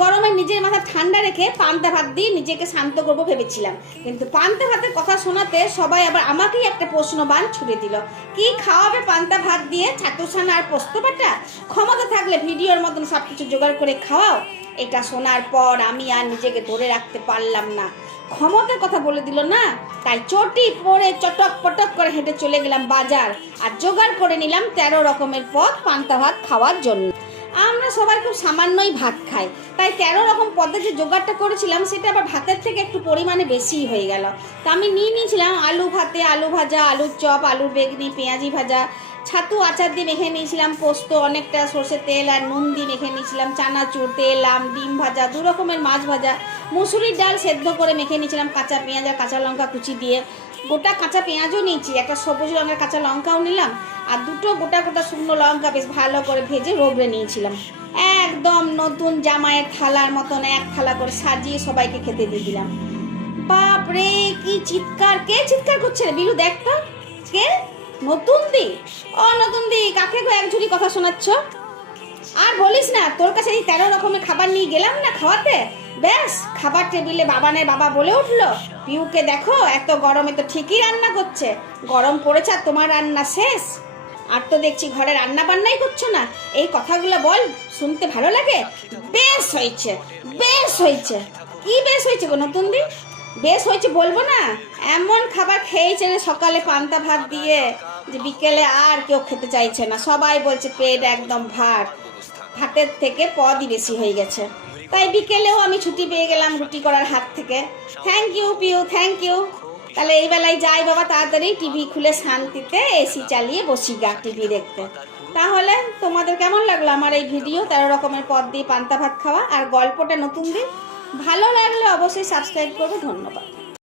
গরমে নিজের মাথা ঠান্ডা রেখে পান্তা ভাত দিয়ে নিজেকে শান্ত করব ভেবেছিলাম। কিন্তু পান্তা ভাতের কথা শোনাতে সবাই আবার আমাকেই একটা প্রশ্নবান ছুড়ে দিল। কি খাওয়াবে পান্তা ভাত দিয়ে ছাতুসানা আর পোস্ত বাটা? ক্ষমতা থাকলে ভিডিওর মতন সব কিছু জোগাড় করে খাওয়াও। এটা শোনার পর আমি আর নিজেকে ধরে রাখতে পারলাম না। ক্ষমতার কথা বলে দিল না, তাই চটি পরে চটক পটক করে হেঁটে চলে গেলাম বাজার। আর জোগাড় করে নিলাম তেরো রকমের পদ পান্তা ভাত খাওয়ার জন্য। সবাই খুব সামান্যই ভাত খাই তাই তেরো রকম পদে যে জোগাড়টা করেছিলাম, সেটা আবার ভাতের থেকে একটু পরিমাণে বেশিই হয়ে গেল। তা আমি নিয়ে নিয়েছিলাম আলু ভাতে, আলু ভাজা, আলুর চপ আলুর বেগনি, পেঁয়াজি ভাজা, ছাতু, আচার দিয়ে মেখে নিয়েছিলাম, পোস্ত অনেকটা, সর্ষের তেল আর নুন দিয়ে মেখে নিয়েছিলাম, চানাচুর, তেল, আম, ডিম ভাজা, দু রকমের মাছ ভাজা, মুসুরির ডাল সেদ্ধ করে মেখে নিয়েছিলাম, কাঁচা পেঁয়াজ আর কাঁচা লঙ্কা কুচি দিয়ে। গোটা কাঁচা পেঁয়াজও নিয়েছি, একটা সবুজ রঙের কাঁচা লঙ্কাও নিলাম, আর দুটো গোটা গোটা শুকনো লঙ্কা বেশ ভালো করে ভেজে রোগড়ে নিয়েছিলাম। একদম নতুন জামাইয়ের থালার মতন এক থালা করে সাজিয়ে সবাইকে খেতে দিয়ে দিলাম। বাপ রে, কি চিৎকার, কে চিৎকার করছে রে? বিলু, দেখ তো। কে? নতুন দি। ও, নতুন দি, কাকে গো এক ঝুড়ি কথা শোনাচ্ছ? আর বলিস না, তোর কাছে এই তেরো রকমের খাবার নিয়ে গেলাম না খাওয়াতে? ব্যাস, খাবার টেবিলে বাবানের বাবা বলে উঠল, পিউকে দেখো, এত গরমে তো ঠিকই রান্না করছে। গরম পড়েছে আর তোমার রান্না শেষ। আর তো দেখছি ঘরে রান্না বান্নাই করছ না। এই কথাগুলো বল, শুনতে ভালো লাগে? বেশ হয়েছে বেশ হয়েছে। কি বেশ হয়েছে গো নতুন দিন? বেশ হয়েছে বলব না, এমন খাবার খেয়েছে সকালে পান্তা ভাত দিয়ে, যে বিকেলে আর কেউ খেতে চাইছে না। সবাই বলছে পেট একদম ভাত ভাতের থেকে পদই বেশি হয়ে গেছে। তাই বিকেলেও আমি ছুটি পেয়ে গেলাম রুটি করার হাত থেকে। Thank you Piu thank you তাহলে এই বেলায় যাই বাবা, তাড়াতাড়ি টিভি খুলে শান্তিতে এসি চালিয়ে বসি গা টিভি দেখতে। তাহলে তোমাদের কেমন লাগল আমার এই ভিডিও? তেরো রকমের পদ দিয়ে পান্তা ভাত খাওয়া আর গল্পটা নতুন দিন? ভালো লাগলে অবশ্যই সাবস্ক্রাইব করবে, ধন্যবাদ।